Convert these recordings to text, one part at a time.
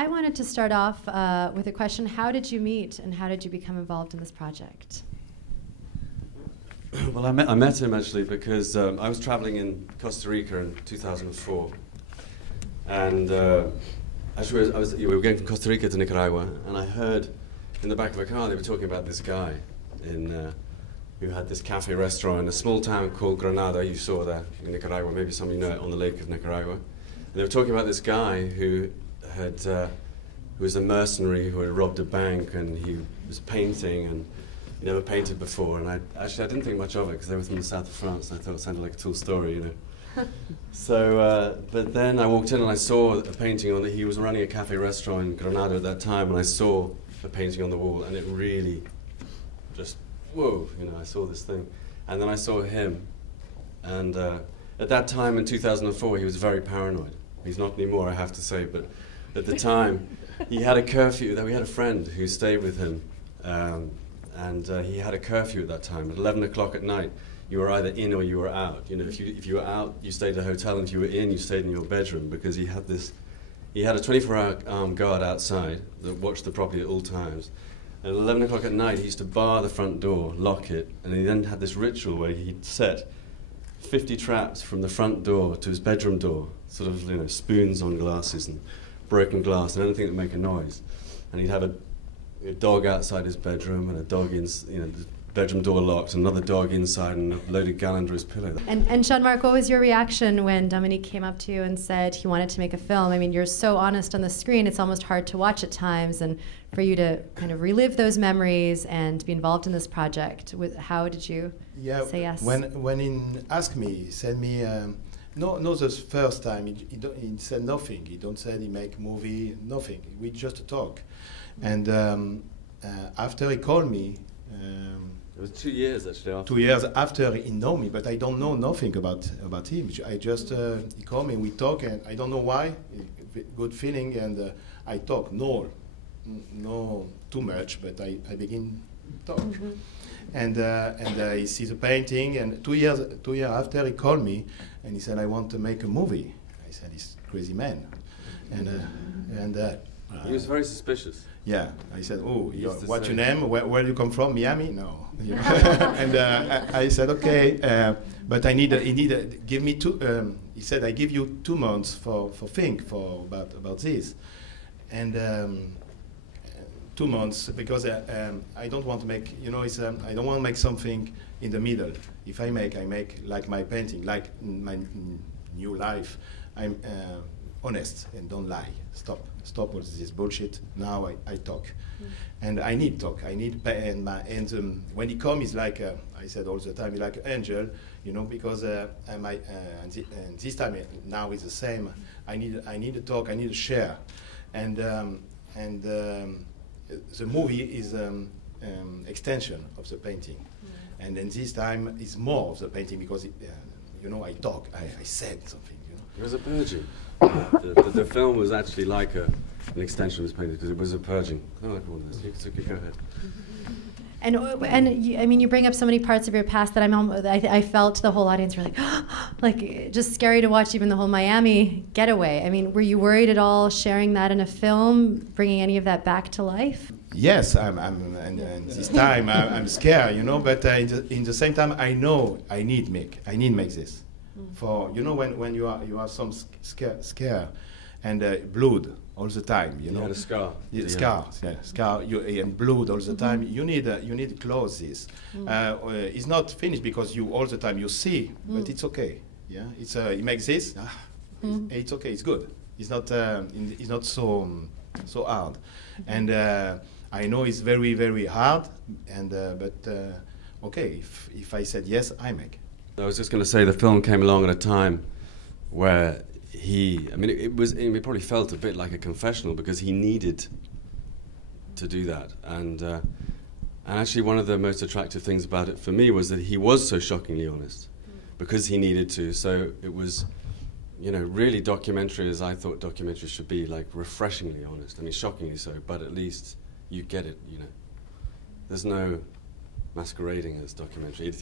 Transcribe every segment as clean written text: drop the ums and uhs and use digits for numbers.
I wanted to start off with a question. How did you meet and how did you become involved in this project? Well, I met him actually because I was traveling in Costa Rica in 2004. And actually we were going from Costa Rica to Nicaragua, and I heard in the back of a car they were talking about this guy who had this cafe restaurant in a small town called Granada. You saw that in Nicaragua, maybe some of you know it, on the lake of Nicaragua. And they were talking about this guy who was a mercenary who had robbed a bank, and he was painting, and he never painted before. And I didn't think much of it because they were from the south of France, and I thought it sounded like a tall story, you know. So, but then I walked in and I saw a painting on that. He was running a cafe restaurant in Granada at that time, and I saw the painting on the wall, and it really just, whoa, you know, I saw this thing. And then I saw him, and at that time in 2004, he was very paranoid. He's not anymore, I have to say, but at the time, he had a curfew. We had a friend who stayed with him, and he had a curfew at that time. At 11 o'clock at night, you were either in or you were out. You know, if you were out, you stayed at a hotel, and if you were in, you stayed in your bedroom, because he had a 24-hour armed guard outside that watched the property at all times. And at 11 o'clock at night, he used to bar the front door, lock it, and he then had this ritual where he'd set 50 traps from the front door to his bedroom door, sort of, you know, spoons on glasses and broken glass and anything that would make a noise. And he'd have a dog outside his bedroom, and a dog in, you know, the bedroom door locked, another dog inside, and a loaded gun under his pillow. And Jean Marc, what was your reaction when Dominic came up to you and said he wanted to make a film? I mean, you're so honest on the screen, it's almost hard to watch at times, and for you to kind of relive those memories and be involved in this project, how did you say yes? When he asked me, he said me, no, the first time, he said nothing. He don't say he make movie, nothing. We just talk. And after he called me, it was 2 years actually after. 2 years after he know me, but I don't know nothing about him. I just he called me, we talk, and I don't know why. Good feeling, and I talk. No, too much, but I begin talk. Mm-hmm. And he sees a painting, and 2 years after he called me, and he said, I want to make a movie. I said, he's a crazy man, and he was very suspicious. Yeah, I said, oh, what's your name? Where do you come from? Miami? No. You know? And I said, okay, but he need give me he said, I give you 2 months for think about this, and 2 months, because I don't want to make, you know, I don't want to make something in the middle. If I make like my painting, like my new life. I'm honest and don't lie. Stop all this bullshit. Now I talk, and I need talk. I need and when he comes, he's like I said all the time, he's like an angel, you know, because and this time now it's the same. I need to talk. I need to share, and the movie is extension of the painting, and then this time is more of the painting because you know, I talk. I said something. You know, it was a purging. The film was actually like an extension of his painting because it was a purging. I don't like all this. You go ahead. And I mean, you bring up so many parts of your past that I felt the whole audience were like, like just scary to watch. Even the whole Miami getaway. I mean, were you worried at all sharing that in a film, bringing any of that back to life? Yes, and this time I'm scared, you know. But in the same time, I know I need make this. For, you know, when you are some scare and blood all the time, you know. You had a scar. Scar, and blood all the time. You need to close this. It's not finished because you all the time you see, but it's okay. Yeah, it makes this. It's okay. It's good. It's not so hard, and I know it's very, very hard. And but okay, if I said yes, I make. I was just going to say the film came along at a time where it probably felt a bit like a confessional because he needed to do that. And actually one of the most attractive things about it for me was that he was so shockingly honest because he needed to. So it was, you know, really documentary as I thought documentaries should be, like refreshingly honest. I mean, shockingly so, but at least you get it, you know. There's no masquerading as documentary.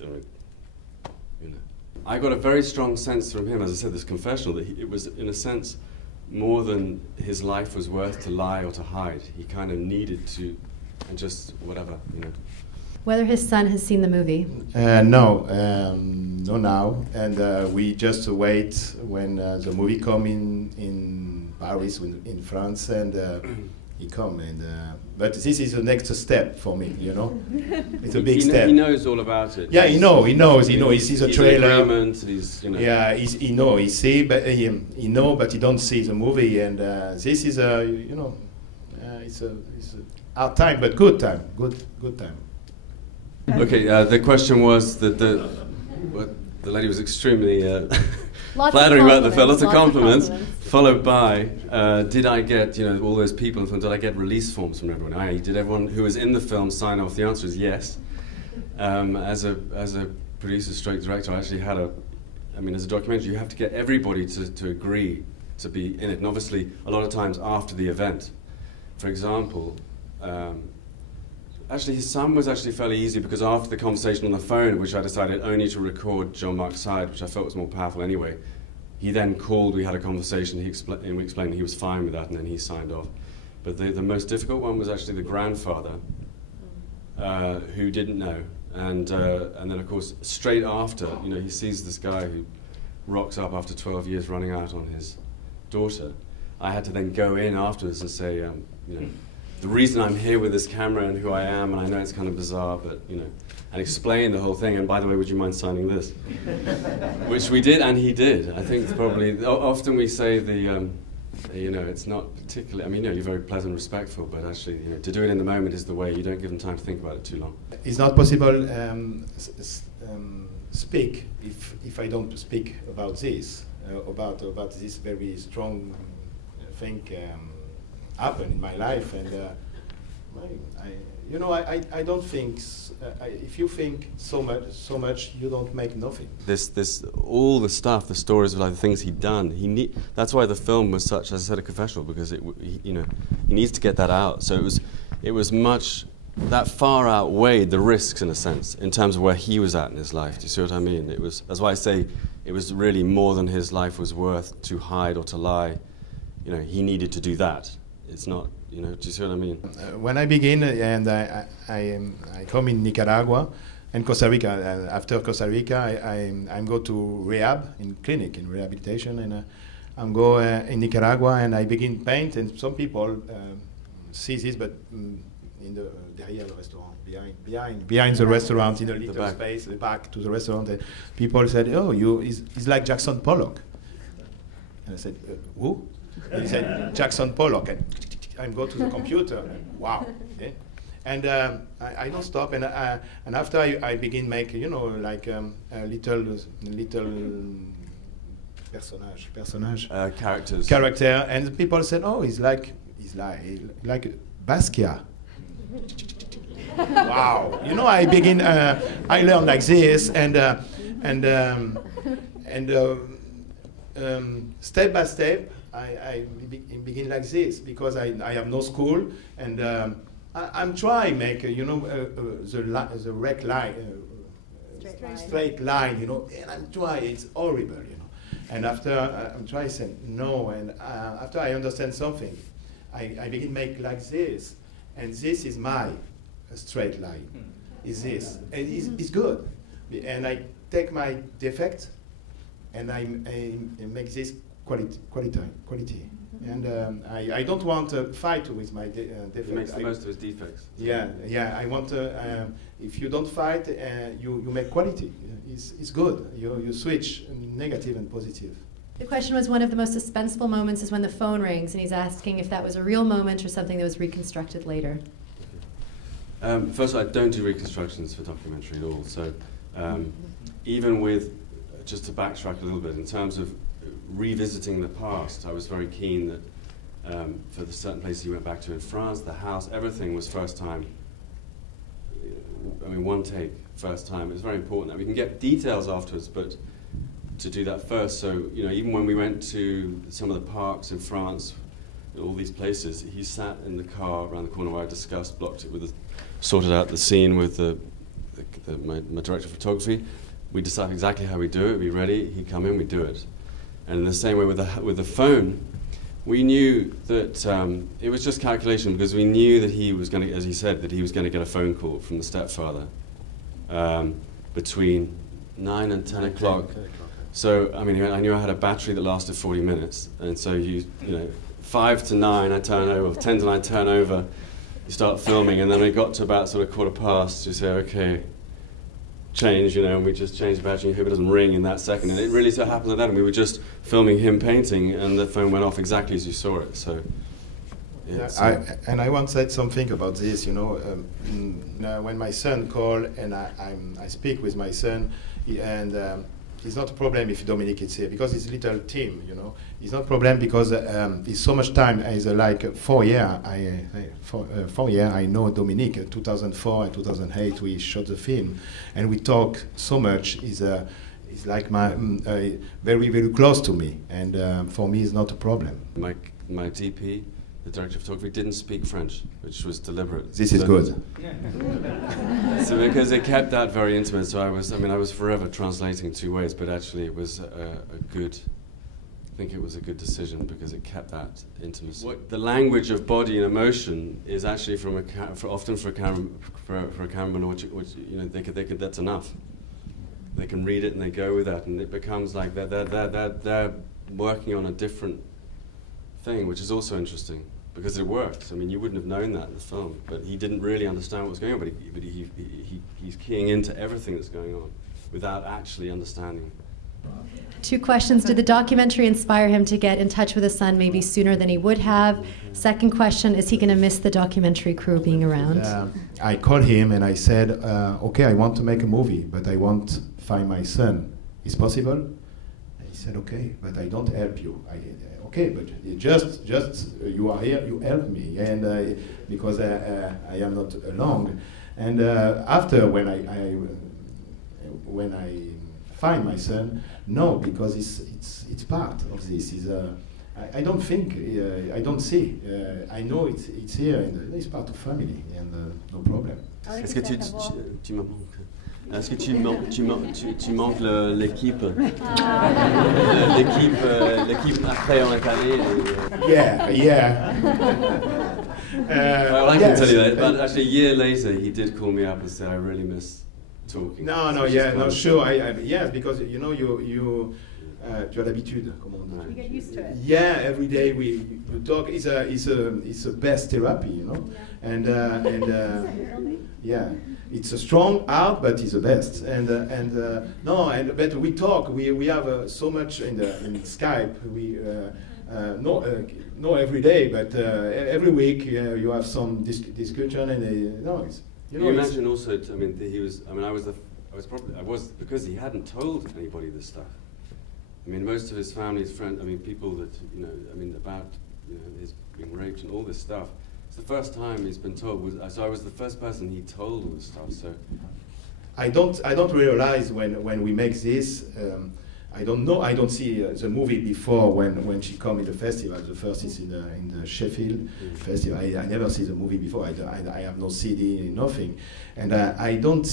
You know, I got a very strong sense from him, as I said, this confessional, that it was, in a sense, more than his life was worth to lie or to hide. He kind of needed to, and just whatever, you know. Whether his son has seen the movie? No now, and we just wait when the movie come in Paris, in France, and he come, and but this is the next step for me, you know. It's a big step. He knows all about it. Yeah, he knows. He sees a trailer. He's, you know. Yeah, he see, but he know, but he don't see the movie, and this is a, you know, it's a hard time, but good time, good time. Okay, the question was that the lady was extremely flattering about the film, lots of compliments, followed by, did I get, you know, all those people in the film, did I get release forms from everyone? Did everyone who was in the film sign off? The answer is yes. As a producer stroke director, I actually had as a documentary, you have to get everybody to agree to be in it, and obviously a lot of times after the event. For example, actually, his son was actually fairly easy, because after the conversation on the phone, which I decided only to record Jean Marc's side, which I felt was more powerful anyway, he then called, we had a conversation, and we explained he was fine with that, and then he signed off. But the most difficult one was actually the grandfather, who didn't know. And then, of course, straight after, you know, he sees this guy who rocks up after 12 years running out on his daughter. I had to then go in afterwards and say, you know, the reason I'm here with this camera and who I am, and I know it's kind of bizarre, but, you know, and explain the whole thing, and by the way, would you mind signing this? Which we did, and he did. I think probably, often we say you know, it's not particularly, I mean, you know, you're very pleasant and respectful, but actually, you know, to do it in the moment is the way. You don't give them time to think about it too long. It's not possible speak if I don't speak about this, about this very strong thing happen in my life, and I don't think if you think so much, you don't make nothing. All the stuff, the stories of like the things he'd done. That's why the film was such, as I said, a confessional, because you know, he needs to get that out. So it was much that far outweighed the risks, in a sense, in terms of where he was at in his life. Do you see what I mean? That's why I say it was really more than his life was worth to hide or to lie. You know, he needed to do that. It's not, you know, do you see what I mean? When I begin, and I come in Nicaragua and Costa Rica, and after Costa Rica, I go to rehab, in clinic, in rehabilitation, and I'm go in Nicaragua, and I begin paint, and some people see this, but in the derrière the restaurant, behind the restaurant, in a little space, the back to the restaurant, and people said, "Oh, he's like Jackson Pollock," and I said, "Who?" And he said, Jackson Pollock, and I go to the computer, and wow. Okay? And I don't stop, and after I begin make, you know, like a little character, and people said, oh, he's like Basquiat. Wow, you know, I begin, I learn like this, and step by step, I begin like this, because I have no school, and I'm trying make you know the rec line, straight line, you know, and I'm trying. It's horrible, you know. And after I'm trying to say no, and after I understand something, I begin make like this, and this is my straight line. Is this, and it's good, and I take my defect, and I make this quality. And I don't want to fight with my defects. He makes the most of his defects. Yeah. I want to. If you don't fight, you make quality. It's good. You switch negative and positive. The question was, one of the most suspenseful moments is when the phone rings, and he's asking if that was a real moment or something that was reconstructed later. First, I don't do reconstructions for documentary at all. So even with, just to backtrack a little bit, in terms of revisiting the past, I was very keen that for the certain places he went back to in France, the house, everything was first time. I mean, one take, first time. It was very important that we can get details afterwards, but to do that first. So, you know, even when we went to some of the parks in France, all these places, he sat in the car around the corner where I discussed, blocked it with sorted out the scene with my director of photography. We decided exactly how we do it. We ready? He'd come in, we do it. And in the same way with the phone, we knew that it was just calculation, because we knew that he was going to, as he said, that he was going to get a phone call from the stepfather between 9 and 10 o'clock. So, I mean, I knew I had a battery that lasted 40 minutes, and so you know, 5 to 9 I turn over, 10 to 9 turn over, you start filming, and then we got to about sort of 1:15, you say, okay, change, you know, and we just changed the battery, and hope it doesn't ring in that second, and it really so happened like that, and we were just filming him painting, and the phone went off exactly as you saw it, so. And I once said something about this, you know, when my son called, and I speak with my son, and it's not a problem if Dominic is here, because it's a little team, you know. It's not a problem because it's so much time. It's like 4 years. 4 years I know Dominic. 2004 and 2008 we shot the film, and we talk so much. It's like my very, very close to me, and for me it's not a problem. My DP, the director of photography, didn't speak French, which was deliberate. This is good. So because it kept that very intimate, so I was forever translating 2 ways, but actually it was I think it was a good decision because it kept that intimacy. The language of body and emotion is actually often for a cameraman, which you know, that's enough. They can read it and they go with that, and it becomes like they're working on a different thing, which is also interesting because it works. I mean, you wouldn't have known that in the film, but he didn't really understand what was going on, but he's keying into everything that's going on without actually understanding. 2 questions. Did the documentary inspire him to get in touch with his son maybe sooner than he would have? Second question, is he going to miss the documentary crew being around? I called him and I said, okay, I want to make a movie, but I want to find my son. Is possible? And he said, okay, but I don't help you. Okay, but just you are here, you help me, and because I am not alone. And after when I find my son, no, because it's part of this. I don't think, I don't see. I know it's here, and it's part of family, and no problem. Est-ce que tu me manques? Est-ce que tu manques l'équipe? L'équipe après on est allé. Yeah. Well, I can tell you that. But actually, a year later, he did call me up and say, "I really miss talking." No, sure. Yes, because you know tu as l'habitude. You get used to it. Yeah, every day we talk. It's a best therapy, you know, and yeah, it's a strong art, but it's the best. But we talk. We have so much in Skype. We no every day, but every week you have some discussion, and it's. You know, imagine also. I mean, he was. I mean, I was because he hadn't told anybody this stuff. I mean, most of his family's friends. I mean, people that you know. I mean, about his being raped and all this stuff. It's the first time he's been told. So I was the first person he told all this stuff. So I don't realize when we make this. I don't know. I don't see the movie before when she come in the festival. The first is in the Sheffield festival. I never see the movie before. I have no CD, nothing, and I don't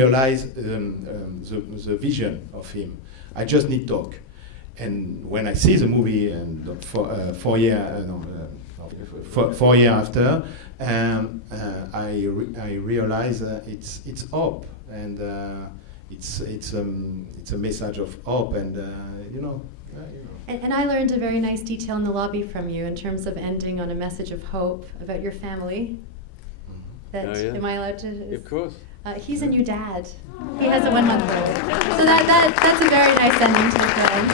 realize the vision of him. I just need talk, and when I see the movie and 4 years 4 years after, I realize it's hope and. It's a message of hope, and you know. And I learned a very nice detail in the lobby from you in terms of ending on a message of hope about your family. That am I allowed to? Of course. He's a new dad. He has a 1-month-old. So that's a very nice ending to the film.